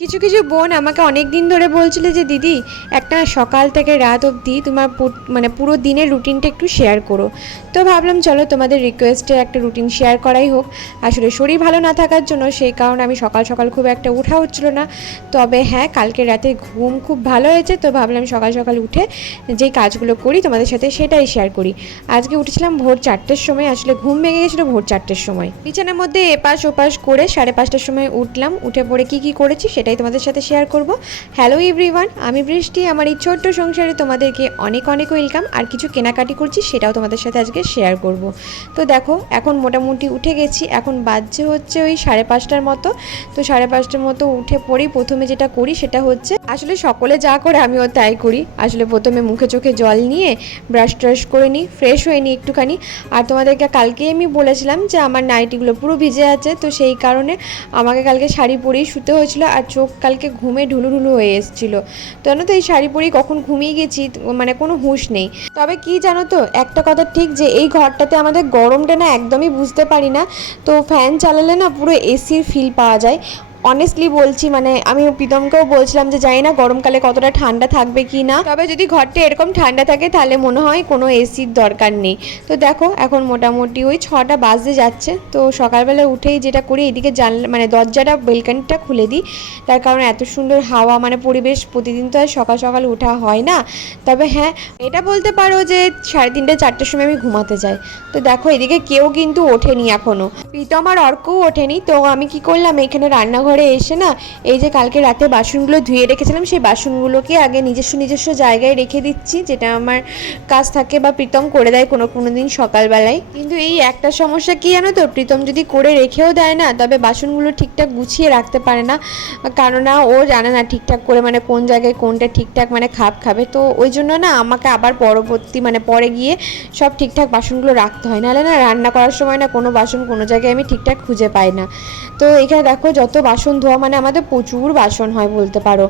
কিছু কিছু বোন আমাকে অনেক দিন ধরে বলছিল যে, দিদি, একটা সকাল থেকে রাত অবধি তোমার মানে পুরো দিনের রুটিনটা একটু শেয়ার করো। তো ভাবলাম, চলো তোমাদের রিকোয়েস্টে একটা রুটিন শেয়ার করাই হোক। আসলে শরীর ভালো না থাকার জন্য সেই কারণে আমি সকাল সকাল খুব একটা ওঠা হচ্ছিল না। তবে হ্যাঁ কালকে রাতে ঘুম খুব ভালো হয়েছে, তো ভাবলাম সকাল সকাল উঠে যেই কাজগুলো করি তোমাদের সাথে সেটাই শেয়ার করি। আজকে উঠেছিলাম ভোর চারটের সময়, আসলে ঘুম ভেঙে গেছিল ভোর চারটের সময়। বিছানার মধ্যে এপাশ ওপাশ করে সাড়ে পাঁচটার সময় উঠলাম, উঠে পড়ে কি কি করেছি সেটাই তোমাদের সাথে শেয়ার করব। হ্যালো এভরিওয়ান আমি বৃষ্টি, আমার এই ছোট্ট সংসারে তোমাদেরকে অনেক অনেক ওয়েলকাম আর কিছু কেনাকাটি করছি, সেটাও তোমাদের সাথে আজকে শেয়ার করব। তো দেখো, এখন মোটামুটি উঠে গেছি, এখন বাজছে হচ্ছে ওই সাড়ে পাঁচটার মতো। তো সাড়ে পাঁচটার মতো উঠে পড়েই প্রথমে যেটা করি, সেটা হচ্ছে আসলে সকলে যা করে আমিও তাই করি। আসলে প্রথমে মুখে চোখে জল নিয়ে ব্রাশ ট্রাশ করে নিই ফ্রেশ হয়ে নিই একটুখানি। আর তোমাদেরকে কালকেই আমি বলেছিলাম যে আমার নাইটিগুলো পুরো ভিজে আছে, তো সেই কারণে আমাকে কালকে শাড়ি পরেই শুতে হয়েছিল। আর চোখ কালকে ঘুমে ঢুলু ঢুলু হয়ে এসেছিল। জানো তো, এই শাড়ি পরেই কখন ঘুমিয়ে গেছি মানে কোনো হুঁশ নেই। তবে কি জানো তো, একটা কথা ঠিক যে, এই ঘরটাতে আমাদের গরমটা না একদমই বুঝতে পারি না। তো ফ্যান চালালে না পুরো এসির ফিল পাওয়া যায়। অনেস্টলি বলছি মানে আমি প্রীতমকেও বলছিলাম যে জানি না গরমকালে কতটা ঠান্ডা থাকবে কি না। তবে যদি ঘরটা এরকম ঠান্ডা থাকে তাহলে মনে হয় কোনো এসির দরকার নেই। তো দেখো, এখন মোটামুটি ওই ছটা বাজতে যাচ্ছে। তো সকালবেলা উঠেই যেটা করি, এদিকে জানলা মানে দরজাটা, বেলকানিটা খুলে দিই। তার কারণ এত সুন্দর হাওয়া মানে পরিবেশ প্রতিদিন তো আর সকাল সকাল ওঠা হয় না। তবে হ্যাঁ এটা বলতে পারো যে সাড়ে তিনটে, চারটের সময় আমি ঘুমাতে যাই। তো দেখো, এদিকে কেউ কিন্তু ওঠেনি এখনও প্রীতম আর অর্কও ওঠেনি। তো আমি কি করলাম, এখানে রান্নাঘরে এসে না এই যে কালকে রাতে বাসনগুলো ধুয়ে রেখেছিলাম, সেই বাসনগুলোকে আগে নিজস্ব নিজস্ব জায়গায় রেখে দিচ্ছি, যেটা আমার কাজ থাকে বা প্রীতম করে দেয় কোনো কোনো দিন সকালবেলায়। কিন্তু এই একটা সমস্যা কি জানো তো? প্রীতম যদি করে রেখেও দেয় না, তবে বাসনগুলো ঠিকঠাক গুছিয়ে রাখতে পারে না। কেননা ও জানে না ঠিকঠাক করে মানে কোন জায়গায় কোনটা ঠিকঠাক মানে খাপ খাবে। তো ওই জন্য না আমাকে আবার পরবর্তী মানে পরে গিয়ে সব ঠিকঠাক বাসনগুলো রাখতে হয়। নাহলে না রান্না করার সময় না কোনো বাসন কোনো জায়গায় আমি ঠিকঠাক খুঁজে পাই না। তো এখানে দেখো, যত বাসন ধোয়া মানে আমাদের প্রচুর বাসন হয় বলতে পারো।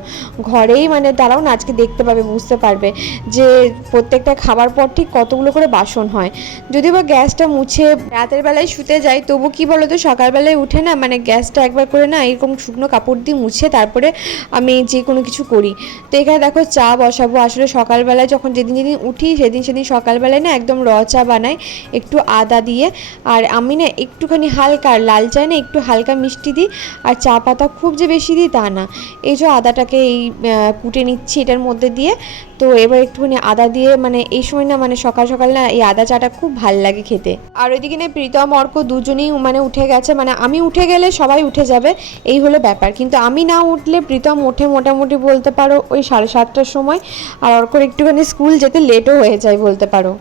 ঘরেই মানে তারাও না আজকে দেখতে পাবে, বুঝতে পারবে যে প্রত্যেকটা খাবার পর ঠিক কতগুলো করে বাসন হয়। যদি বা গ্যাসটা মুছে রাতের বেলায় শুতে যাই, তবু কি বলো তো সকালবেলায় উঠে না মানে গ্যাসটা একবার করে না এরকম শুকনো কাপড় দিয়ে মুছে তারপরে আমি যে কোনো কিছু করি। তো এখানে দেখো চা বসাবো। আসলে সকালবেলায় যখন যেদিন যেদিন উঠি, সেদিন সেদিন সকালবেলায় না একদম র চা বানাই, একটু আদা দিয়ে। আর আমি না একটুখানি হালকা লাল চায় না একটু হালকা মিষ্টি দিই, আর চা পাতা খুব যে বেশি দিই তা না। এই যে আদাটাকে এই কুটে নিচ্ছি এটার মধ্যে দিয়ে। তো এবার একটুখানি আদা দিয়ে মানে এই সময় না মানে সকাল সকাল না এই আদা চাটা খুব ভালো লাগে খেতে। আর ওইদিকে না প্রীতম, অর্ক দুজনেই মানে উঠে গেছে। মানে আমি উঠে গেলে সবাই উঠে যাবে, এই হলো ব্যাপার। কিন্তু আমি না উঠলে প্রীতম ওঠে মোটামুটি বলতে পারো ওই সাড়ে সাতটার সময়। আর অর্কর একটুখানি স্কুল যেতে লেটও হয়ে যায় বলতে পারো।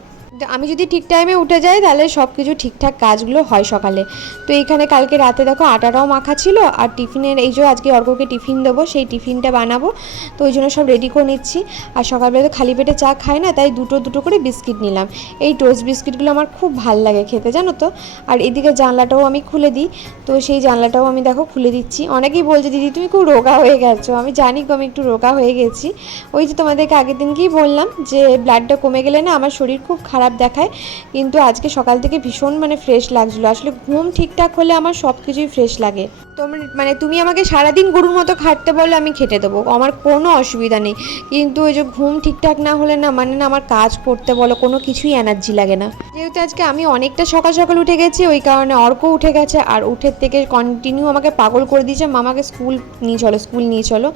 আমি যদি ঠিক টাইমে উঠে যাই, তাহলে সব কিছু ঠিকঠাক কাজগুলো হয় সকালে। তো এইখানে কালকে রাতে দেখো আটাটাও মাখা ছিল, আর টিফিনের এই যে আজকে অর্ককে টিফিন দেবো, সেই টিফিনটা বানাবো। তো ওই জন্য সব রেডি করে নিচ্ছি। আর সকালবেলা তো খালি পেটে চা খাই না, তাই দুটো দুটো করে বিস্কিট নিলাম। এই টোস্ট বিস্কিটগুলো আমার খুব ভালো লাগে খেতে, জানো তো? আর এদিকে জানলাটাও আমি খুলে দিই। তো সেই জানলাটাও আমি দেখো খুলে দিচ্ছি। অনেকেই বলছে, দিদি, তুমি খুব রোগা হয়ে গেছো। আমি জানি আমি একটু রোগা হয়ে গেছি। ওই যে তোমাদেরকে আগের দিনকেই বললাম যে ব্লাডটা কমে গেলে না আমার শরীর খুব খারাপ দেখায়, কিন্তু আজকে সকাল থেকে ভীষণ মানে ফ্রেশ লাগছিল। আসলে ঘুম ঠিকঠাক হলে আমার সব কিছুই ফ্রেশ লাগে। তোমরা মানে তুমি আমাকে সারাদিন গরুর মতো খাটতে বললে আমি খেটে দেবো, আমার কোনো অসুবিধা নেই। কিন্তু ওই যে ঘুম ঠিকঠাক না হলে না মানে না আমার কাজ করতে বলো, কোনো কিছুই এনার্জি লাগে না। যেহেতু আজকে আমি অনেকটা সকাল সকাল উঠে গেছি, ওই কারণে অর্ক উঠে গেছে, আর উঠের থেকে কন্টিনিউ আমাকে পাগল করে দিয়েছে, মামাকে স্কুল নিয়ে চলো, স্কুল নিয়ে চলো।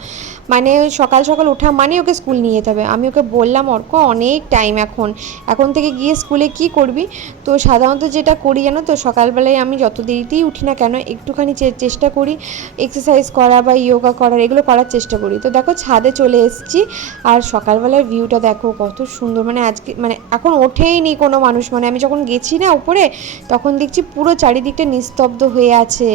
মানে সকাল সকাল ওঠা মানে ওকে স্কুল নিয়ে যেতে হবে। আমি ওকে বললাম, অর্ক, অনেক টাইম এখন। এখন থেকে গিয়ে স্কুলে কি করবি? তো সাধারণত যেটা করি জানো তো, সকালবেলায় আমি যত দেরিতেই উঠি না কেন, একটুখানি চেষ্টা করি এক্সারসাইজ করা বা ইয়োগা করার, এগুলো করার চেষ্টা করি। তো দেখো ছাদে চলে এসেছি, আর সকালবেলার ভিউটা দেখো কত সুন্দর। মানে আজকে মানে এখন ওঠেই নি কোনো মানুষ। মানে আমি যখন গেছি না উপরে, তখন দেখছি পুরো চারিদিকটা নিস্তব্ধ হয়ে আছে।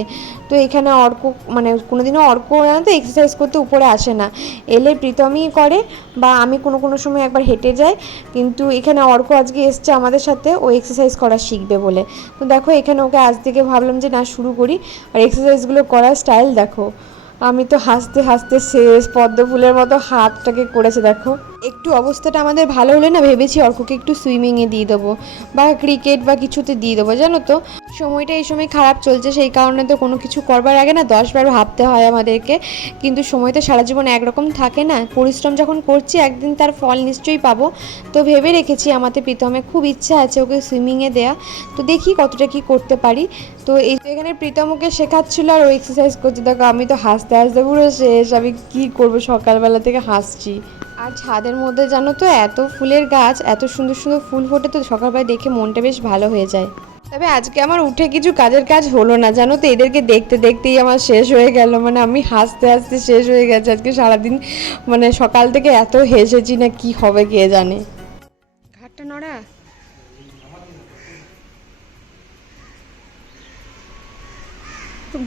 তো এখানে অর্ক মানে কোনোদিনও অর্ক জানো তো এক্সারসাইজ করতে উপরে আসে না। এলে প্রীতমই করে বা আমি কোনো কোনো সময় একবার হেঁটে যাই, কিন্তু এখানে অর্ক আজকে এসছে আমাদের সাথে, ও এক্সারসাইজ করা শিখবে বলে। তো দেখো এখানে ওকে আজ থেকে ভাবলাম যে না শুরু করি, আর এক্সারসাইজগুলো করার স্টাইল দেখো। আমি তো হাসতে হাসতে শেষ, পদ্ম ফুলের মতো হাতটাকে করেছে দেখো। একটু অবস্থাটা আমাদের ভালো হলে না ভেবেছি অর্ককে একটু সুইমিংয়ে দিয়ে দেবো বা ক্রিকেট বা কিছুতে দিয়ে দেবো, জানো তো? সময়টা এই সময় খারাপ চলছে, সেই কারণে তো কোনো কিছু করবার আগে না দশবার ভাবতে হয় আমাদেরকে। কিন্তু সময় তো সারা জীবন একরকম থাকে না। পরিশ্রম যখন করছি, একদিন তার ফল নিশ্চয়ই পাবো। তো ভেবে রেখেছি আমাদের প্রীতমের খুব ইচ্ছা আছে ওকে সুইমিংয়ে দেয়া। তো দেখি কতটা কি করতে পারি। তো এই তো এখানে প্রীতম ওকে শেখাচ্ছিল আর ও এক্সারসাইজ করছে। দেখো আমি তো হাসতে হাসতে পুরো শেষ। আমি কী করব সকালবেলা থেকে হাসছি। আর ছাদের মধ্যে জানো তো, এত ফুলের গাছ, এত সুন্দর সুন্দর ফুল ফোটে তো সকালবেলা দেখে মনটা বেশ ভালো হয়ে যায়। তবে আজকে আমার উঠে কিছু কাজের কাজ হলো না, জানো তো, এদেরকে দেখতে দেখতেই আমার শেষ হয়ে গেল। মানে আমি হাসতে হাসতে শেষ হয়ে গেছে আজকে সারাদিন। মানে সকাল থেকে এত হেসেছি না কি হবে কে জানে। ঘাটটা নড়া।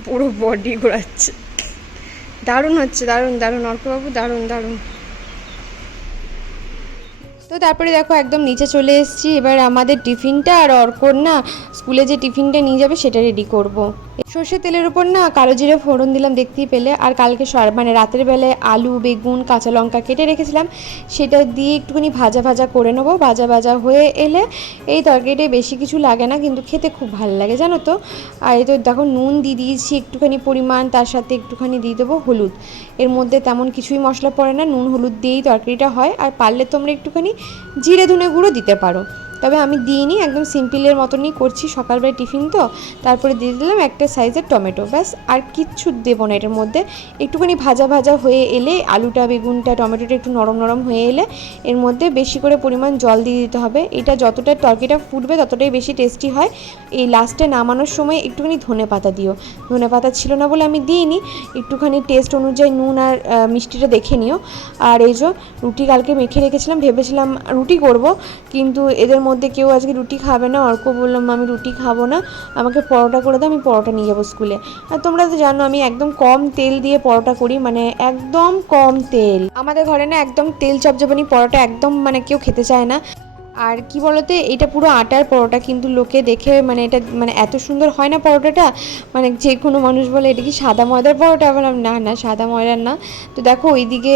পুরো বডি ঘোরাচ্ছে। দারুণ হচ্ছে, দারুণ দারুণ, অর্কবাবু, দারুণ দারুণ। তো তারপরে দেখো একদম নিচে চলে এসেছি এবার আমাদের টিফিনটা আর অর্কর না, স্কুলে যে টিফিনটা নিয়ে যাবে সেটা রেডি করব। সর্ষের তেলের উপর না কালো জিরে ফোড়ন দিলাম দেখতেই পেলে। আর কালকে সর- মানে রাতের বেলায় আলু, বেগুন, কাঁচা লঙ্কা কেটে রেখেছিলাম। সেটা দিয়ে একটুখানি ভাজা ভাজা করে নেব। ভাজা ভাজা হয়ে এলে এই তরকারিটা বেশি কিছু লাগে না, কিন্তু খেতে খুব ভালো লাগে, জানো তো। আর এই তো দেখো নুন দিয়ে দিয়েছি, একটুখানি পরিমাণ, তার সাথে একটুখানি দিয়ে দেবো হলুদ। এর মধ্যে তেমন কিছুই মশলা পড়ে না, নুন হলুদ দিয়েই তরকারিটা হয়। আর পারলে তোমরা একটুখানি জিরে ধনে গুঁড়ো দিতে পারো। তবে আমি দিইনি একদম সিম্পলের মতনই করছি। সকালবেলা টিফিন তো, তারপরে দিয়ে দিলাম একটা সাইজের টমেটো। ব্যাস, আর কিচ্ছু দেবো না এটার মধ্যে। একটুখানি ভাজা ভাজা হয়ে এলে, আলুটা, বেগুনটা, টমেটোটা একটু নরম নরম হয়ে এলে, এর মধ্যে বেশি করে পরিমাণ জল দিয়ে দিতে হবে। এটা যতটা তরকারিটা ফুটবে, ততটাই বেশি টেস্টি হয়। এই লাস্টে নামানোর সময় একটুখানি ধনে পাতা দিও। ধনে পাতা ছিল না বলে আমি দিইনি একটুখানি টেস্ট অনুযায়ী নুন আর মিষ্টিটা দেখে নিও। আর এই যে রুটি কালকে মেখে রেখেছিলাম, ভেবেছিলাম রুটি করব, কিন্তু এদের মধ্যে কেউ আজকে রুটি খাবে না, অর্ক বললাম আমি রুটি খাব না, আমাকে পরোটা করে দাও, আমি পরোটা নিয়ে যাব স্কুলে। আর তোমরা তো জানো, আমি একদম কম তেল দিয়ে পরোটা করি মানে একদম কম তেল। আমাদের ঘরে না একদম তেল চপচপানি পরোটা একদম মানে কেউ খেতে চায় না। আর কি বলতে, এটা পুরো আটার পরোটা, কিন্তু লোকে দেখে মানে এটা মানে এত সুন্দর হয় না পরোটাটা? মানে যে কোনো মানুষ বলে, এটা কি সাদা ময়দার পরোটা? বললাম, না না, সাদা ময়দার না। তো দেখো, ওইদিকে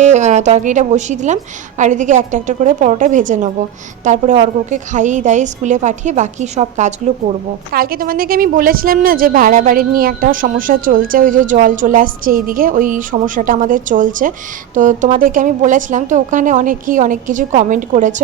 তরকারিটা বসিয়ে দিলাম, আর এদিকে একটা একটা করে পরোটা ভেজে নেব। তারপরে অর্ককে খাইয়ে দাইয়ে স্কুলে পাঠিয়ে বাকি সব কাজগুলো করব। কালকে তোমাদেরকে আমি বলেছিলাম না যে, ভাড়া বাড়ির নিয়ে একটা সমস্যা চলছে, ওই যে জল চলে আসছে এইদিকে, ওই সমস্যাটা আমাদের চলছে। তো তোমাদেরকে আমি বলেছিলাম, তো ওখানে অনেকেই অনেক কিছু কমেন্ট করেছ।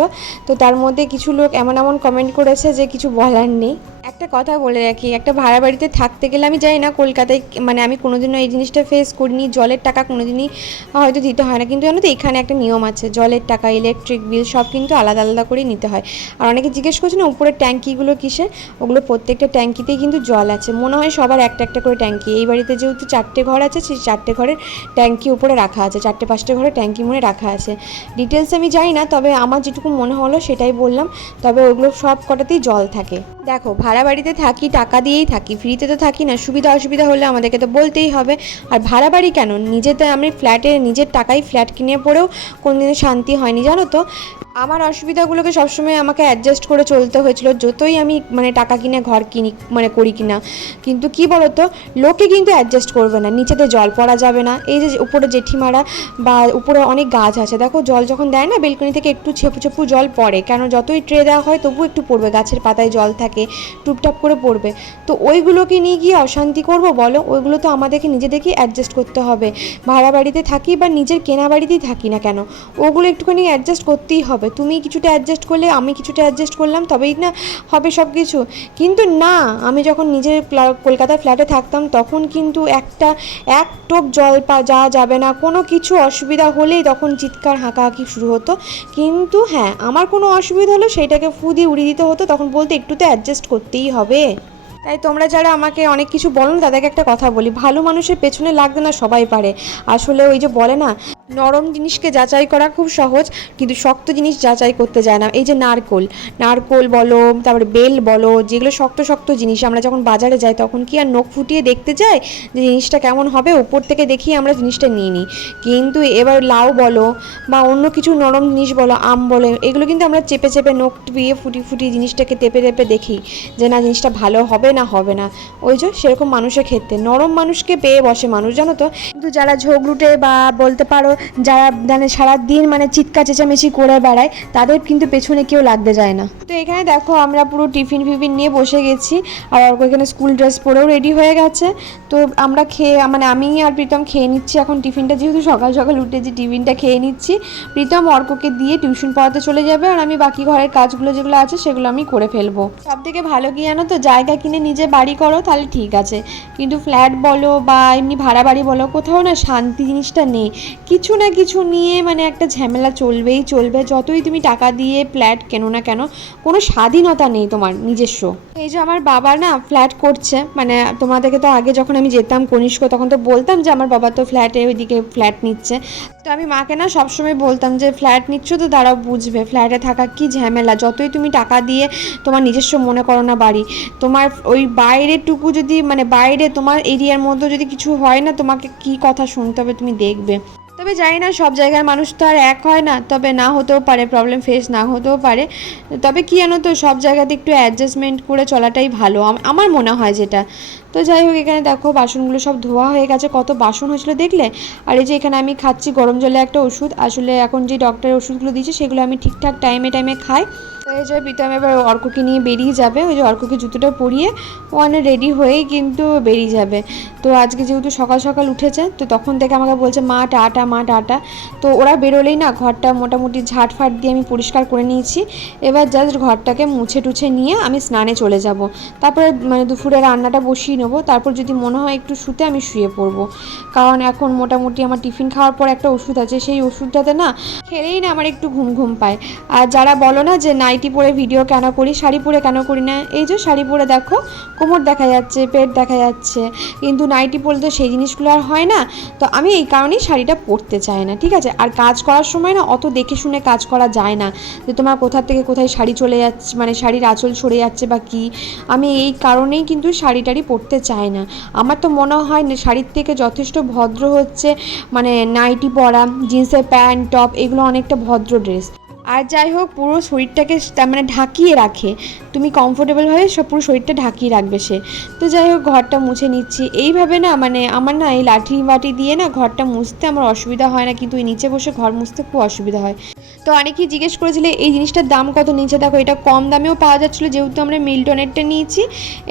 তো তার মধ্যে কিছু লোক এমন এমন কমেন্ট করেছে যে কিছু বলার নেই। একটা কথা বলে রাখি, একটা ভাড়া বাড়িতে থাকতে গেলে আমি জানি না কলকাতায় মানে আমি কোনোদিনও এই জিনিসটা ফেস করিনি, জলের টাকা কোনোদিনই হয়তো দিতে হয় না। কিন্তু জানো তো, এখানে একটা নিয়ম আছে, জলের টাকা ইলেকট্রিক বিল সব কিন্তু আলাদা আলাদা করে নিতে হয়। আর অনেকে জিজ্ঞেস করছে না, উপরের ট্যাঙ্কিগুলো কিসের? ওগুলো প্রত্যেকটা ট্যাঙ্কিতেই কিন্তু জল আছে। মনে হয় সবার একটা একটা করে ট্যাঙ্কি। এই বাড়িতে যেহেতু চারটে ঘর আছে, সেই চারটে ঘরের ট্যাঙ্কি উপরে রাখা আছে, চারটে পাঁচটা ঘরে ট্যাঙ্কি মনে রাখা আছে। ডিটেলস আমি জানি না, তবে আমার যেটুকু মনে হলো সেটাই বললাম। তবে ওগুলো সব কটাতেই জল থাকে। দেখো ভাড়া বাড়িতে থাকি, টাকা দিয়েই থাকি, ফ্রিতে তো থাকি না, সুবিধা অসুবিধা হলে আমাদেরকে তো বলতেই হবে। আর ভাড়া বাড়ি কেন? নিজেতে আমি ফ্ল্যাটে নিজের টাকায় ফ্ল্যাট কিনে পড়েও কোনোদিনও শান্তি হয়নি, জানো তো? আমার অসুবিধাগুলোকে সবসময় আমাকে অ্যাডজাস্ট করে চলতে হয়েছিল, যতই আমি মানে টাকা কিনে ঘর কিনি মানে করি কিনা। কিন্তু কি বলতো? লোকে কিন্তু অ্যাডজাস্ট করবে না, নিচেতে জল পড়া যাবে না। এই যে উপরে জেঠিমারা বা উপরে অনেক গাছ আছে, দেখো জল যখন দেয় না, বেলকনি থেকে একটু ছেপু ছেপু জল পড়ে। কেন? যতই ট্রে দেওয়া হয় তবু একটু পড়বে, গাছের পাতায় জল থাকে। টুপটাপ করে পড়বে। তো ওইগুলোকে নিয়ে গিয়ে অশান্তি করব বলো? ওইগুলো তো আমাদেরকে নিজেদেরকেই অ্যাডজাস্ট করতে হবে। ভাড়া বাড়িতে থাকি বা নিজের কেনা বাড়িতেই থাকি না কেন? ওগুলো একটুখানি অ্যাডজাস্ট করতেই হবে। তুমি কিছুটা অ্যাডজাস্ট করলে, আমি কিছুটা অ্যাডজাস্ট করলাম, তবেই না হবে সব কিছু কিন্তু না, আমি যখন নিজের কলকাতার ফ্ল্যাটে থাকতাম, তখন কিন্তু একটা, এক টোপ জল পা যাওয়া যাবে না, কোনো কিছু অসুবিধা হলেই তখন চিৎকার, হাঁকাহাঁকি শুরু হতো। কিন্তু হ্যাঁ আমার কোনো অসুবিধা হলো সেইটাকে ফু দিয়ে উড়িয়ে দিতে হতো, তখন বলতে একটু তো অ্যাডজাস্ট করতেই হবে? তাই তোমরা যারা আমাকে অনেক কিছু বলো না, তাদেরকে একটা কথা বলি। ভালো মানুষের পেছনে লাগতে না সবাই পারে। আসলে ওই যে বলে না, নরম জিনিসকে যাচাই করা খুব সহজ, কিন্তু শক্ত জিনিস যাচাই করতে যায় না। এই যে নারকোল নারকোল বলো, তারপরে বেল বলো, যেগুলো শক্ত শক্ত জিনিস, আমরা যখন বাজারে যাই, তখন কি আর নখ ফুটিয়ে দেখতে যাই যে জিনিসটা কেমন হবে? উপর থেকে দেখি আমরা জিনিসটা নিয়ে নিই কিন্তু এবার লাউ বলো, বা অন্য কিছু নরম জিনিস বলো, আম বলো, এগুলো কিন্তু আমরা চেপে চেপে নখ টুপিয়ে ফুটি ফুটিয়ে জিনিসটাকে তেপে তেপে দেখি যে না, জিনিসটা ভালো হবে না, হবে না। ওই যে সেরকম মানুষের ক্ষেত্রে। নরম মানুষকে পেয়ে বসে মানুষ, জানো তো? কিন্তু যারা ঝগড়ুটে বা বলতে পারো, যারা মানে সারাদিন মানে চিৎকা চেঁচামেচি করে বেড়ায়, তাদের কিন্তু পেছনে কেউ লাগতে যায় না। তো এখানে দেখো, আমরা পুরো টিফিন ফিফিন নিয়ে বসে গেছি। আর অর্ক এখানে স্কুল ড্রেস পরেও রেডি হয়ে গেছে। তো আমরা খেয়ে মানে আমি আর প্রীতম খেয়ে নিচ্ছি এখন টিফিনটা। যেহেতু সকাল সকাল উঠেছি, টিফিনটা খেয়ে নিচ্ছি। প্রীতম অর্ককে দিয়ে টিউশন পড়াতে চলে যাবে। আর আমি বাকি ঘরের কাজগুলো যেগুলো আছে, সেগুলো আমি করে ফেলব। সব থেকে ভালো কি জানো তো? জায়গা কিনে নিজে বাড়ি করো তাহলে ঠিক আছে। কিন্তু ফ্ল্যাট বলো বা এমনি ভাড়া বাড়ি বলো, কোথাও না শান্তি জিনিসটা নেই। কিছু না কিছু নিয়ে মানে একটা ঝামেলা চলবেই চলবে। যতই তুমি টাকা দিয়ে ফ্ল্যাট কেনো না কেন, কোনো স্বাধীনতা নেই তোমার নিজস্ব। এই যে আমার বাবা না ফ্ল্যাট করছে মানে তোমাদেরকে তো আগে যখন আমি যেতাম কনিষ্ক, তখন তো বলতাম যে আমার বাবা তো ফ্ল্যাটে ওইদিকে ফ্ল্যাট নিচ্ছে। তো আমি মাকে না সবসময় বলতাম যে ফ্ল্যাট নিচ্ছ তো তারাও বুঝবে ফ্ল্যাটে থাকা কি ঝামেলা। যতই তুমি টাকা দিয়ে তোমার নিজস্ব মনে করো না বাড়ি, তোমার ওই বাইরেটুকু যদি মানে বাইরে তোমার এরিয়ার মধ্যে যদি কিছু হয় না, তোমাকে কি কথা শুনতে হবে তুমি দেখবে। তবে জানি না, সব জায়গার মানুষ তো আর এক হয় না, তবে না হতেও পারে প্রবলেম ফেস না হতেও পারে। তবে কি জানো তো, সব জায়গাতে একটু অ্যাডজাস্টমেন্ট করে চলাটাই ভালো আমার মনে হয় যেটা। তো যাই হোক, এখানে দেখো বাসনগুলো সব ধোয়া হয়ে গেছে, কত বাসন হয়েছিল দেখলে? আর এই যে এখানে আমি খাচ্ছি গরম জলে একটা ওষুধ, আসলে এখন যে ডক্টরের ওষুধগুলো দিয়েছে, সেগুলো আমি ঠিকঠাক টাইমে টাইমে খাই। তো এই যে প্রীতম এবার অর্ককে নিয়ে বেরিয়ে যাবে। ওই যে অর্ককে জুতোটা পরিয়ে ও অনেক রেডি হয়েই কিন্তু বেরিয়ে যাবে। তো আজকে যেহেতু সকাল সকাল উঠেছে, তো তখন থেকে আমাকে বলছে, মা, টাটা মা, টাটা। তো ওরা বেরোলেই না, ঘরটা মোটামুটি ঝাট ফাট দিয়ে আমি পরিষ্কার করে নিয়েছি। এবার জাস্ট ঘরটাকে মুছে টুছে নিয়ে আমি স্নানে চলে যাব। তারপরে মানে দুপুরে রান্নাটা বসিয়ে নেব। তারপর যদি মনে হয় একটু শুতে আমি শুয়ে পড়ব। কারণ এখন মোটামুটি আমার টিফিন খাওয়ার পর একটা ওষুধ আছে। সেই ওষুধটাতে না খেলেই না আমার একটু ঘুম ঘুম পায়। আর যারা বলো না যে নাইটি পরে ভিডিও কেন করি, শাড়ি পরে কেন করি না? এই যে শাড়ি পরে দেখো, কোমর দেখা যাচ্ছে, পেট দেখা যাচ্ছে, কিন্তু নাইটি পরলে তো সেই জিনিসগুলো আর হয় না। তো আমি এই কারণেই শাড়িটা পরতে চাই না, ঠিক আছে? আর কাজ করার সময় না অত দেখে শুনে কাজ করা যায় না, যে তোমার কোথা থেকে কোথায় শাড়ি চলে যাচ্ছে মানে শাড়ির আঁচল সরে যাচ্ছে বা কী। আমি এই কারণেই কিন্তু শাড়ি টাড়ি পরতে চাই না। আমার তো মনে হয় শাড়ির থেকে যথেষ্ট ভদ্র হচ্ছে মানে নাইটি পরা, জিন্সের প্যান্ট, টপ, এগুলো অনেকটা ভদ্র ড্রেস আর যাই হোক, পুরো শরীরটাকে তার মানে ঢাকিয়ে রাখে। তুমি কমফোর্টেবলভাবে সব পুরো শরীরটা ঢাকিয়ে রাখবে সে। তো যাই হোক, ঘরটা মুছে নিচ্ছি। এইভাবে না মানে আমার না এই লাঠি বাটি দিয়ে না ঘরটা মুছতে আমার অসুবিধা হয় না, কিন্তু এই নিচে বসে ঘর মুছতে খুব অসুবিধা হয়। তো অনেকেই জিজ্ঞেস করেছিলে, এই জিনিসটার দাম কত নিচে? দেখো, এটা কম দামেও পাওয়া যাচ্ছিল, যেহেতু আমরা মিল্টনেরটা নিয়েছি,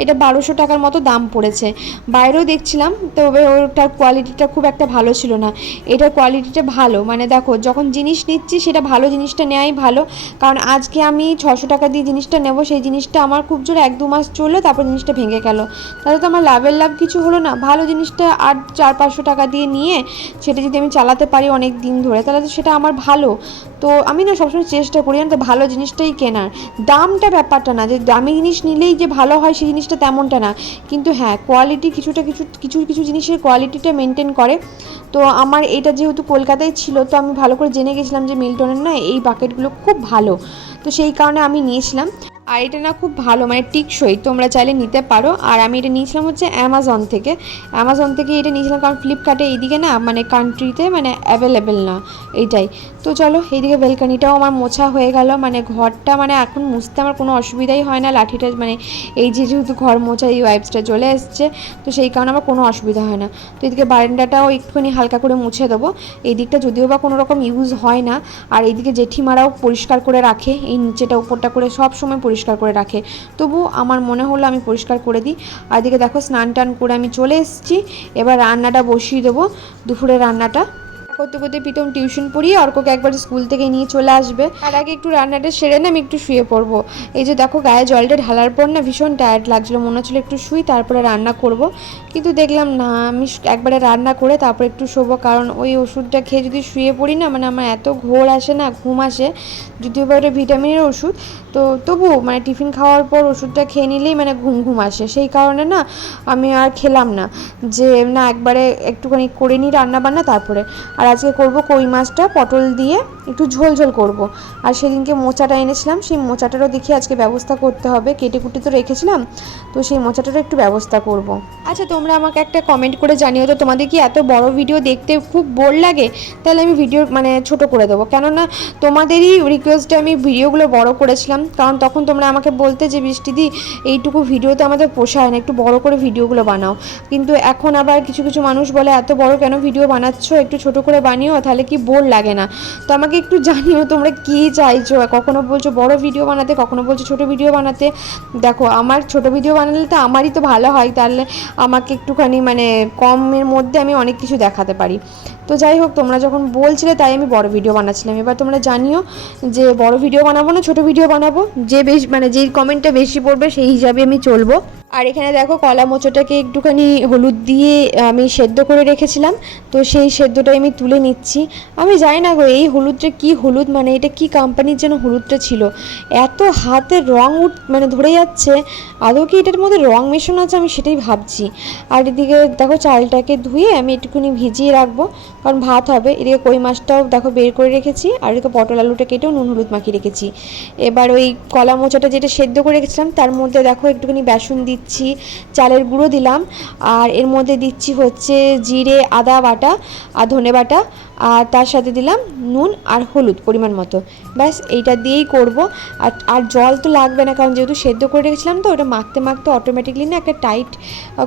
এটা বারোশো টাকার মতো দাম পড়েছে। বাইরেও দেখছিলাম, তবে ওটার কোয়ালিটিটা খুব একটা ভালো ছিল না। এটার কোয়ালিটিটা ভালো মানে দেখো, যখন জিনিস নিচ্ছি, সেটা ভালো জিনিসটা নেওয়াই ভালো। কারণ আজকে আমি ছশো টাকা দিয়ে জিনিসটা নেব, সেই জিনিসটা আমার খুব জোর এক দু মাস চলল, তারপর জিনিসটা ভেঙে গেল। তাহলে তো আমার লাভের লাভ কিছু হলো না। ভালো জিনিসটা আর চার পাঁচশো টাকা দিয়ে নিয়ে, সেটা যদি আমি চালাতে পারি অনেক দিন ধরে, তাহলে তো সেটা আমার ভালো। তো আমি না সবসময় চেষ্টা করি না তো, ভালো জিনিসটাই কেনার। দামটা ব্যাপারটা না, যে দামি জিনিস নিলেই যে ভালো হয় সেই জিনিসটা তেমনটা না। কিন্তু হ্যাঁ কোয়ালিটি কিছুটা কিছু কিছু কিছু জিনিসের কোয়ালিটিটা মেনটেন করে। তো আমার এটা যেহেতু কলকাতায় ছিল, তো আমি ভালো করে জেনে গেছিলাম যে মিল্টনের না এই বাকেটগুলো খুব ভালো। তো সেই কারণে আমি নিয়েছিলাম। আর এটা না খুব ভালো মানে টিকসই। তোমরা চাইলে নিতে পারো। আর আমি এটা নিয়েছিলাম হচ্ছে অ্যামাজন থেকে। অ্যামাজন থেকে এটা নিয়েছিলাম কারণ ফ্লিপকার্টে এইদিকে না মানে কান্ট্রিতে মানে অ্যাভেলেবেল না এইটাই। তো চলো, এইদিকে বেলকানিটাও আমার মোছা হয়ে গেল। মানে ঘরটা মানে এখন মুছতে আমার কোনো অসুবিধাই হয় না। লাঠিটা মানে এই যে যেহেতু ঘর মোছা, এই ওয়াইপসটা চলে এসছে। তো সেই কারণে আমার কোনো অসুবিধা হয় না। তো এদিকে বারান্দাটাও একটুখানি হালকা করে মুছে দেবো। এই দিকটা যদিও বা কোনো রকম ইউজ হয় না। আর এইদিকে জেঠিমারাও পরিষ্কার করে রাখে। এই নিচেটা, উপরটা করে সব সময় পরিষ্কার করে রাখে। তবু আমার মনে হলো আমি পরিষ্কার করে দিই। আর এদিকে দেখো স্নান টান করে আমি চলে এসেছি। এবার রান্নাটা বসিয়ে দেবো। দুপুরে রান্নাটা। করতে করতে প্রীতম টিউশন পড়িয়ে অর্ককে একবার স্কুল থেকে নিয়ে চলে আসবে। তার আগে একটু রান্নাটা সেরে না, আমি একটু শুয়ে পড়ব। এই যে দেখো গায়ে জলটা ঢালার পর না ভীষণ টায়ার্ড লাগছিল। মনে হচ্ছিল একটু শুই, তারপরে রান্না করব। কিন্তু দেখলাম না, আমি একবারে রান্না করে তারপর একটু শোবো। কারণ ওই ওষুধটা খেয়ে যদি শুয়ে পড়ি না মানে আমার এত ঘোর আসে না, ঘুম আসে, যদিও বা ভিটামিনের ওষুধ তো তবু মানে টিফিন খাওয়ার পর ওষুধটা খেয়ে নিলেই মানে ঘুম ঘুম আসে। সেই কারণে না আমি আর খেলাম না। যে না একবারে একটুখানি করে নিই রান্না বান্না তারপরে। আর আজকে করব কই মাছটা পটল দিয়ে একটু ঝোল ঝোল করব। আর সেদিনকে মোচাটা এনেছিলাম, সেই মোচাটারও দেখি আজকে ব্যবস্থা করতে হবে। কেটে কুটে তো রেখেছিলাম, তো সেই মোচাটারও একটু ব্যবস্থা করব। আচ্ছা তোমরা আমাকে একটা কমেন্ট করে জানিও তো, তোমাদের কি এত বড় ভিডিও দেখতে খুব বোর লাগে? তাহলে আমি ভিডিও মানে ছোট করে দেবো। কেননা তোমাদেরই রিকোয়েস্টে আমি ভিডিওগুলো বড় করেছিলাম কারণ তখন তোমরা আমাকে বলতে যে বৃষ্টিদি এইটুকু ভিডিওতে আমাদের পোষায় না, একটু বড় করে ভিডিওগুলো বানাও। কিন্তু এখন আবার কিছু কিছু মানুষ বলে, এত বড় কেন ভিডিও বানাচ্ছ? একটু ছোট করে বানিও, তাহলে কি বোর লাগে না? তো আমাকে একটু জানিও, তোমরা কী চাইছো? কখনো বলছো বড় ভিডিও বানাতে, কখনো বলছো ছোট ভিডিও বানাতে? দেখো, আমার ছোট ভিডিও বানালে তো আমারই তো ভালো হয়, তাহলে আমাকে একটুখানি মানে কমের মধ্যে আমি অনেক কিছু দেখাতে পারি। তো যাই হোক, তোমরা যখন বলছিলে তাই আমি বড় ভিডিও বানাচ্ছিলাম। এবার তোমরা জানিও যে বড় ভিডিও বানাবো না, ছোট ভিডিও বানাবো। যে বেশ মানে যেই কমেন্টটা বেশি পড়বে সেই হিসাবে আমি চলবো। আর এখানে দেখো কলা মোচোটাকে একটুখানি হলুদ দিয়ে আমি সেদ্ধ করে রেখেছিলাম। তো সেই সেদ্ধটাই আমি তুলে নিচ্ছি। আমি জানি না গো, এই হলুদটা কি হলুদ? মানে এটা কি কোম্পানির যেন হলুদটা ছিল? এত হাতে রং উঠ মানে ধরে যাচ্ছে। আদৌ কি এটার মধ্যে রং মেশানো আছে? আমি সেটাই ভাবছি। আর এদিকে দেখো চালটাকে ধুয়ে আমি একটুখানি ভিজিয়ে রাখব, কারণ ভাত হবে। এদিকে কই মাছটাও দেখো বের করে রেখেছি, আর এদিকে পটল আলুটা কেটেও নুন হলুদ মাখিয়ে রেখেছি। এবার ওই কলা মোচাটা যেটা সেদ্ধ করে রেখেছিলাম, তার মধ্যে দেখো একটুখানি বেসন দিচ্ছি। চালের গুঁড়ো দিলাম। আর এর মধ্যে দিচ্ছি হচ্ছে জিরে আদা বাটা আর ধনে বাটা। আর তার সাথে দিলাম নুন আর হলুদ পরিমাণ মতো। ব্যাস, এইটা দিয়েই করব। আর আর জল তো লাগবে না, কারণ যেহেতু সেদ্ধ করে রেখেছিলাম তো, ওটা মাখতে মাখতে অটোমেটিকলি না একটা টাইট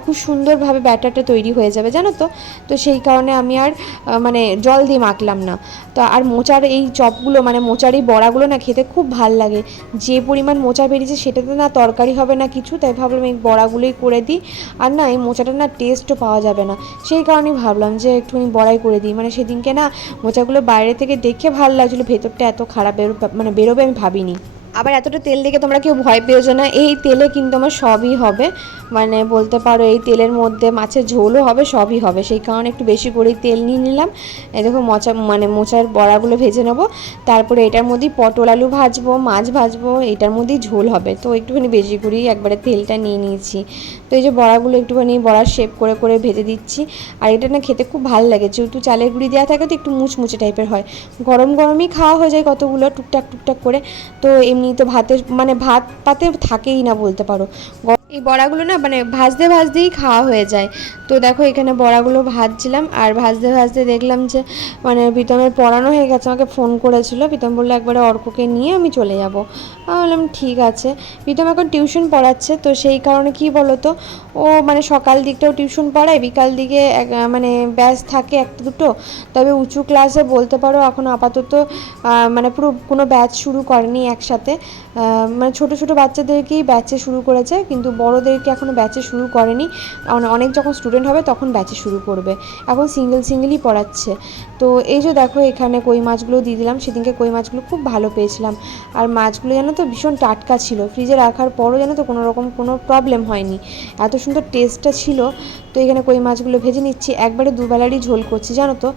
খুব সুন্দরভাবে ব্যাটারটা তৈরি হয়ে যাবে, জানো তো? তো সেই কারণে আমি আর মানে জল দিয়ে মাখলাম না। তো আর মোচার এই চপগুলো মানে মোচার এই বড়াগুলো না খেতে খুব ভালো লাগে। যে পরিমাণ মোচা বেরিয়েছে সেটাতে না তরকারি হবে না কিছু, তাই ভাবলাম এই বড়াগুলোই করে দিই। আর না, এই মোচাটা না টেস্টও পাওয়া যাবে না। সেই কারণেই ভাবলাম যে একটুখানি বড়াই করে দিই। মানে সেদিনকে না মোচাগুলো বাইরে থেকে দেখে ভালো লাগছিল ভেতরটা এত খারাপ মানে বেরোবে আমি ভাবিনি। আবার এতটা তেল দেখে তোমরা কেউ ভয় পেয়েছ না। এই তেলে কিন্তু আমার সবই হবে। মানে বলতে পারো এই তেলের মধ্যে মাছের ঝোলও হবে, সবই হবে। সেই কারণে একটু বেশি করেই তেল নিয়ে নিলাম। এই দেখো মোচা মানে মোচার বড়াগুলো ভেজে নেব। তারপরে এটার মধ্যেই পটল আলু ভাজবো, মাছ ভাজবো, এটার মধ্যেই ঝোল হবে। তো একটুখানি বেশি করেই একবারে তেলটা নিয়ে নিয়েছি। তো এই যে বড়াগুলো একটুখানি বড়ার শেপ করে করে ভেজে দিচ্ছি। আর এটা না খেতে খুব ভালো লাগে। যেহেতু চালের গুঁড়ি দেওয়া থাকে, তো একটু মুচমুচে টাইপের হয়। গরম গরমই খাওয়া হয়ে যায় কতগুলো টুকটাক টুকটাক করে। তো এমনি তো ভাতের মানে ভাত পাতে থাকেই না বলতে পারো। এই বড়াগুলো না মানে ভাজতে ভাজতেই খাওয়া হয়ে যায়। তো দেখো এখানে বড়াগুলো ভাজছিলাম আর ভাজতে ভাজতে দেখলাম যে মানে প্রীতমের পড়ানো হয়ে গেছে, আমাকে ফোন করেছিল। প্রীতম বলল, একবারে অর্ককে নিয়ে আমি চলে যাব। আমি বললাম, ঠিক আছে। প্রীতম এখন টিউশন পড়াচ্ছে, তো সেই কারণে কি বলো তো ও মানে সকাল দিকটাও টিউশন পড়ায়, বিকাল দিকে মানে ব্যাচ থাকে একটা দুটো। তবে উঁচু ক্লাসে বলতে পারো, এখন আপাতত মানে পুরো কোনো ব্যাচ শুরু করেনি একসাথে। মানে ছোট ছোট বাচ্চাদেরকেই ব্যাচে শুরু করেছে, কিন্তু বড়োদেরকে এখনও ব্যাচে শুরু করেনি। অনেক যখন স্টুডেন্ট হবে তখন ব্যাচে শুরু করবে। এখন সিঙ্গেল সিঙ্গেলই পড়াচ্ছে। তো এই যে দেখো এখানে কই মাছগুলো দিয়ে দিলাম, সেদিনকে কই মাছগুলো খুব ভালো পেয়েছিলাম। আর মাছগুলো যেন তো ভীষণ টাটকা ছিল। ফ্রিজে রাখার পরও যেন তো কোনো রকম কোনো প্রবলেম হয়নি। এত সুন্দর টেস্টটা ছিল। তো এখানে কই মাছগুলো ভেজে নিচ্ছি। একবারে দুবেলারই ঝোল করছি, জানো তো।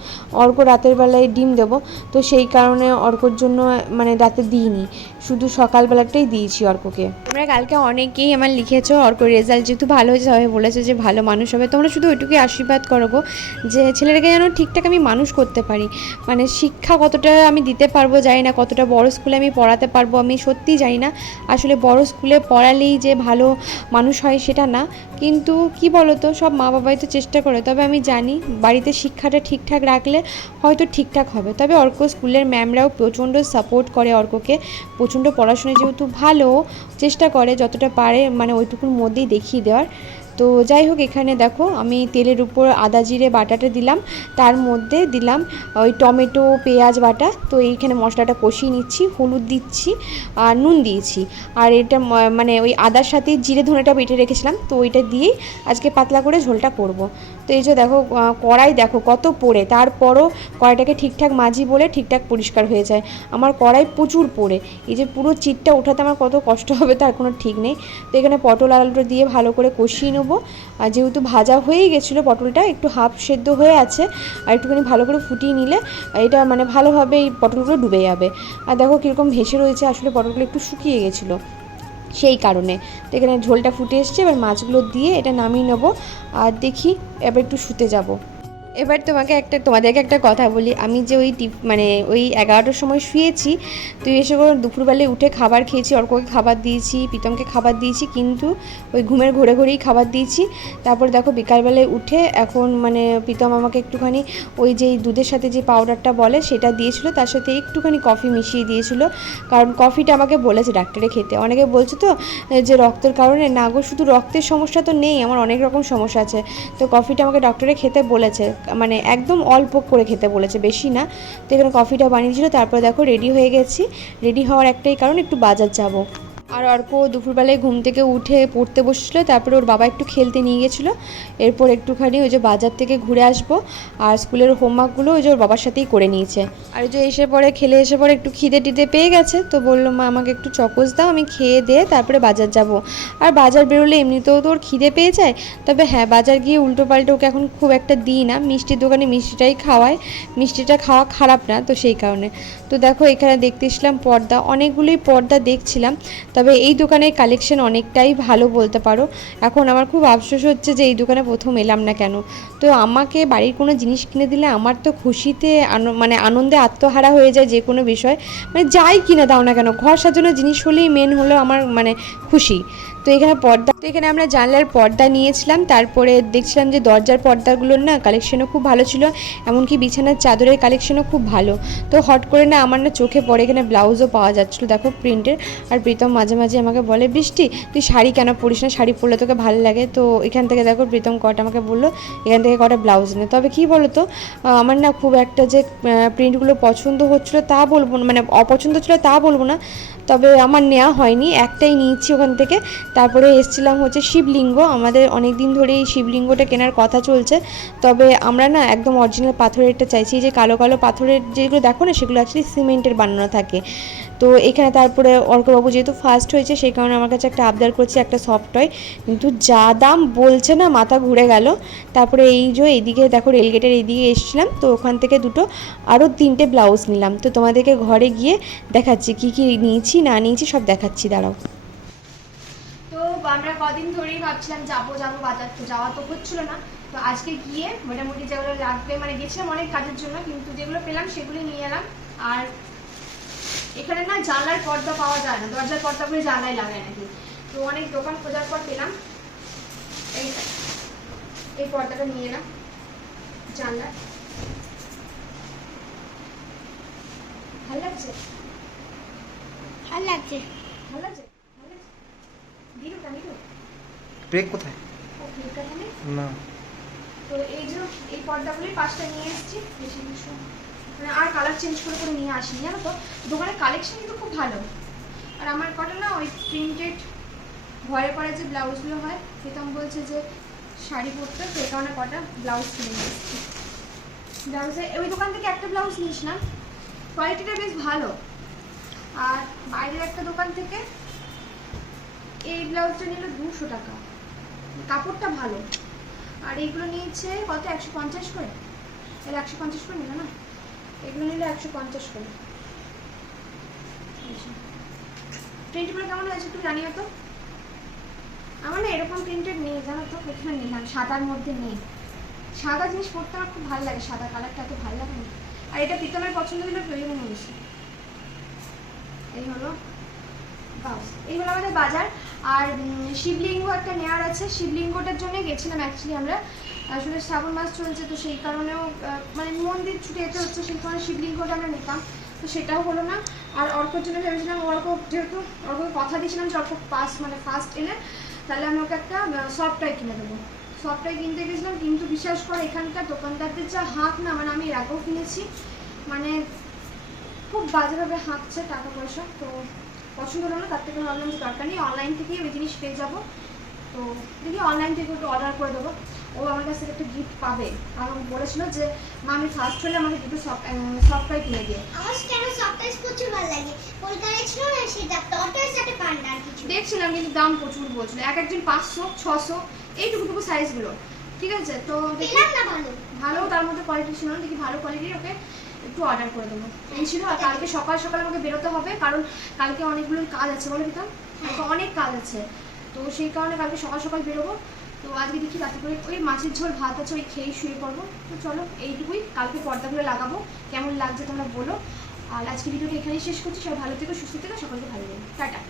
অর্ক রাতের বেলায় ডিম দেবো। তো সেই কারণে অর্কর জন্য মানে রাতে দিইনি। শুধু সকালবেলাটাই দিয়েছি অর্ককে। তোমরা কালকে অনেকেই আমার লিখেছো অর্কর রেজাল্ট যেহেতু ভালো হয়েছে, সবাই বলেছে যে ভালো মানুষ হবে। তোমরা শুধু ওইটুকুই আশীর্বাদ করো গো, যে ছেলেটাকে যেন ঠিকঠাক আমি মানুষ করতে পারি। মানে শিক্ষা কতটা আমি দিতে পারব জানি না, কতটা বড় স্কুলে আমি পড়াতে পারব, আমি সত্যিই জানি না। আসলে বড় স্কুলে পড়ালেই যে ভালো মানুষ হয় সেটা না। কিন্তু কি বলো তো সব মা বাবাই তো চেষ্টা করে, তবে আমি জানি বাড়িতে শিক্ষাটা ঠিকঠাক রাখলে হয়তো ঠিকঠাক হবে। তবে অর্ক স্কুলের ম্যামরাও প্রচণ্ড সাপোর্ট করে অর্ককে, প্রচণ্ড পড়াশোনায় যেহেতু ভালো চেষ্টা করে যতটা পারে মানে ওইটুকুর মধ্যেই দেখিয়ে দেওয়ার। তো যাই হোক, এখানে দেখো আমি তেলের উপর আদা জিরে বাটাটা দিলাম। তার মধ্যে দিলাম ওই টমেটো, পেঁয়াজ বাটা। তো এইখানে মশলাটা কষিয়ে নিচ্ছি, হলুদ দিচ্ছি, আর নুন দিয়েছি। আর এটা মানে ওই আদার সাথে জিরে ধনেটা বেটে রেখেছিলাম। তো ওইটা দিয়েই আজকে পাতলা করে ঝোলটা করব। তো এই যে দেখো কড়াই দেখো কত পড়ে। তারপরও কড়াইটাকে ঠিকঠাক মাজি বলে ঠিকঠাক পরিষ্কার হয়ে যায়। আমার কড়াই প্রচুর পড়ে। এই যে পুরো চিটটা ওঠাতে আমার কত কষ্ট হবে, তার কোনো ঠিক নেই। তো এখানে পটল, আলুটা দিয়ে ভালো করে কষিয়ে নেব। আর যেহেতু ভাজা হয়েই গেছিল পটলটা, একটু হাফ সেদ্ধ হয়ে আছে, আর একটুখানি ভালো করে ফুটিয়ে নিলে এটা মানে ভালোভাবে এই পটলগুলো ডুবে যাবে। আর দেখো কীরকম ভেসে রয়েছে, আসলে পটলগুলো একটু শুকিয়ে গেছিল সেই কারণে। তো এখানে ঝোলটা ফুটে এসছে, এবার মাছগুলো দিয়ে এটা নামিয়ে নেব, আর দেখি এবার একটু শুতে যাব। এবার তোমাকে একটা, তোমাদেরকে একটা কথা বলি। আমি যে ওই টিপ মানে ওই এগারোটার সময় শুয়েছি তুই এসে দুপুরবেলায় উঠে খাবার খেয়েছি অর্ককে খাবার দিয়েছি, প্রীতমকে খাবার দিয়েছি, কিন্তু ওই ঘুমের ঘুরে ঘুরেই খাবার দিয়েছি। তারপর দেখো বিকালবেলায় উঠে এখন মানে প্রীতম আমাকে একটুখানি ওই যে দুধের সাথে যে পাউডারটা বলে, সেটা দিয়েছিল, তার সাথে একটুখানি কফি মিশিয়ে দিয়েছিল। কারণ কফিটা আমাকে বলেছে ডাক্তারে খেতে। অনেকে বলছে তো যে রক্তের কারণে, না গো, শুধু রক্তের সমস্যা তো নেই, আমার অনেক রকম সমস্যা আছে। তো কফিটা আমাকে ডক্টরে খেতে বলেছে। মানে একদম অল্প করে খেতে বলেছে, বেশি না। তো এখানে কফিটা বানিয়েছিল, তারপর দেখো রেডি হয়ে গেছি। রেডি হওয়ার একটাই কারণ, একটু বাজার যাব। আর অর্ক দুপুরবেলায় ঘুম থেকে উঠে পড়তে বসেছিলো তারপরে ওর বাবা একটু খেলতে নিয়ে গেছিল। এরপর একটুখানি ওই যে বাজার থেকে ঘুরে আসব আর স্কুলের হোমওয়ার্কগুলো ওই যে ওর বাবার সাথেই করে নিয়েছে। আর ওই যে এসে পরে খেলে এসে পরে একটু খিদে টিদে পেয়ে গেছে তো বলল মা আমাকে একটু চকোস দাও আমি খেয়ে দিয়ে তারপরে বাজার যাব। আর বাজার বেরোলে এমনিতেও তো ওর খিদে পেয়ে যায় তবে হ্যাঁ বাজার গিয়ে উল্টো পাল্টে ওকে এখন খুব একটা দিই না। মিষ্টির দোকানে মিষ্টিটাই খাওয়ায় মিষ্টিটা খাওয়া খারাপ না তো সেই কারণে। তো দেখো এখানে দেখতে পর্দা অনেকগুলোই পর্দা দেখছিলাম। তবে এই দোকানের কালেকশন অনেকটাই ভালো বলতে পারো। এখন আমার খুব আফসোস হচ্ছে যে এই দোকানে প্রথম এলাম না কেন? তো আমাকে বাড়ির কোনো জিনিস কিনে দিলে আমার তো খুশিতে মানে আনন্দে আত্মহারা হয়ে যায় যে কোনো বিষয়। মানে যাই কিনে দাও না কেন, ঘর সাজানোর জিনিস হলেই মেন হলো আমার মানে খুশি। তো এখানে পর্দা, তো এখানে আমরা জানলার পর্দা নিয়েছিলাম। তারপরে দেখছিলাম যে দরজার পর্দাগুলোর না কালেকশনও খুব ভালো ছিল, এমনকি বিছানার চাদরের কালেকশনও খুব ভালো। তো হট করে না আমার না চোখে পড়ে এখানে ব্লাউজও পাওয়া যাচ্ছিল। দেখো প্রিন্টের আর প্রীতম মাঝে মাঝে আমাকে বলে, বৃষ্টি, তুই শাড়ি কেন পরিস না? শাড়ি পরলে তোকে ভালো লাগে। তো এখান থেকে দেখো প্রীতম কটা আমাকে বলল, এখান থেকে কটা ব্লাউজ নে। তবে কী বলো তো আমার না খুব একটা যে প্রিন্টগুলো পছন্দ হচ্ছিল তা বলব না মানে অপছন্দ ছিল তা বলব না। তবে আমার নেওয়া হয়নি, একটাই নিয়েছি ওখান থেকে। তারপরে এসছিলাম হচ্ছে শিবলিঙ্গ। আমাদের অনেক দিন ধরে এই শিবলিঙ্গটা কেনার কথা চলছে। তবে আমরা না একদম অরিজিনাল পাথরেরটা চাইছি যে কালো কালো পাথরের যেগুলো দেখো না, সেগুলো অ্যাকচুয়ালি সিমেন্টের বানানো থাকে। তো এখানে তারপরে অর্কবাবু যেহেতু ফার্স্ট হয়েছে, সেই কারণে আমার কাছে একটা আবদার করছে, একটা সফট টয় কিন্তু যা দাম বলছে না, মাথা ঘুরে গেল। তারপরে এই যে এইদিকে দেখো রেলগেটের এইদিকে এসেছিলাম, তো ওখান থেকে দুটো আরও তিনটে ব্লাউজ নিলাম। তো তোমাদেরকে ঘরে গিয়ে দেখাচ্ছি, কি কি নিয়েছি, না নিয়েছি সব দেখাচ্ছি, দাঁড়াও। আমরা কদিন ধরেই ভাবছিলাম যাব যাব বাজার তো যাওয়া তো হচ্ছিল না। তো আজকে গিয়ে মোটামুটি যেগুলো লাগবে মানে গেছিলাম অনেক কাজের জন্য কিন্তু যেগুলো পেলাম সেগুলি নিয়ে এলাম। আর এখানে না জানলার পর্দা পাওয়া যায় না দরজার পর্দা করে জানলায় লাগায় নাকি? তো অনেক দোকান খোঁজার পর পেলাম। এই এই পর্দাটা নিয়ে এলাম জানলার ভালো লাগছে ভালো লাগছে? ভালো লাগছে। ভালো লাগছে দিলুটা নিলু ব্রেক কোথায়? না। তো এই যে এই পর্দাগুলোই পাঁচটা নিয়ে এসেছি বেশি কিছু মানে আর কালার চেঞ্জ করে করে নিয়ে আসিনি জানো তো? দোকানের কালেকশন কিন্তু খুব ভালো। আর আমার কটা না ওই প্রিন্টেড ঘরে পরে যে ব্লাউজগুলো হয় প্রীতম বলছে যে শাড়ি পরতে এই কারণে কটা ব্লাউজ কিনে নিয়ে এসেছি। ব্লাউজে ওই দোকান থেকে একটা ব্লাউজ নিস না। কোয়ালিটিটা বেশ ভালো। আর বাইরের একটা দোকান থেকে এই ব্লাউজটা নিল দুশো টাকা। কাপড়টা ভালো। আর এইগুলো নিয়েছে কত? একশো পঞ্চাশ করে? এর একশো পঞ্চাশ করে নিল না? এগুলো নিলে একশো পঞ্চাশ করে। প্রিন্টগুলো কেমন হয়েছে একটু জানিও তো। আমার না এরকম প্রিন্টেড নেই, জানো তো এখানে নিলাম। সাদার মধ্যে নেই। সাদা জিনিস পরতে আমার খুব ভালো লাগে, সাদা কালারটা এত ভালো লাগে না। আর এটা পিতলের পছন্দ দিলে প্রয়োজন নিয়েছি। এই হলো ব্লাউজ এই আমাদের বাজার। আর শিবলিঙ্গ একটা নেওয়ার আছে, শিবলিঙ্গটার জন্য গেছিলাম অ্যাকচুয়ালি আমরা। আসলে শ্রাবণ মাস চলছে, তো সেই কারণেও মানে মন্দির ছুটে যেতে হচ্ছে, সেই কারণে শিবলিঙ্গটা আমরা নিতাম। তো সেটাও হলো না। আর অর্কর জন্য ভেবেছিলাম অর্ক, যেহেতু অর্ককে কথা দিয়েছিলাম যে অর্ক পাস মানে ফার্স্ট এলে, তাহলে আমি ওকে একটা সফটওয়্যার কিনে দেবো। সফটওয়্যার কিনতে গেছিলাম, কিন্তু বিশ্বাস করে, এখানকার দোকানদারদের যা হাত না মানে আমি এর আগেও কিনেছি। মানে খুব বাজেভাবে হাঁকছে টাকা পয়সা, তো পছন্দ হলো না তার থেকে ভাবলাম যে দরকার নেই অনলাইন থেকেই ওই জিনিস পেয়ে যাব। তো দেখি অনলাইন থেকে একটু অর্ডার করে দেবো। ও আমার কাছ থেকে একটা গিফট পাবে। কারণ বলেছিল যে মা আমি ফার্স্ট হলে আমাকে দুটো সফটওয়্যার কিনে দিয়ে আমার কেন সফটওয়্যার প্রচুর ভালো লাগে? কলকাতায় ছিল না সেটা টর্টয়ের সাথে পান্ডা আর কিছু। দেখছিলাম কিন্তু দাম প্রচুর বলছিল। এক একজন পাঁচশো ছশো এইটুকুটুকু সাইজগুলো ঠিক আছে তো দেখি পেলাম না ভালো। ভালো তার মধ্যে কোয়ালিটি ছিল না দেখি ভালো কোয়ালিটির ওকে। একটু অর্ডার করে দেবো। এই ছিল আর কালকে সকাল সকাল আমাকে বেরোতে হবে কারণ কালকে অনেকগুলো কাজ আছে বলে দিতাম কালকে অনেক কাজ আছে। তো সেই কারণে কালকে সকাল সকাল বেরোবো। তো আজকে দেখি রাতে করে ওই মাছের ঝোল ভাত আছে ওই খেয়েই শুয়ে পড়ব। তো চলো এইটুকুই। কালকে পর্দাগুলো লাগাবো। কেমন লাগছে তোমরা বলো। আর আজকে ভিডিওটা এখানেই শেষ করছি। সবাই ভালো থেকো সুস্থ থেকো সকলকে ভালো লাগবে টাটা.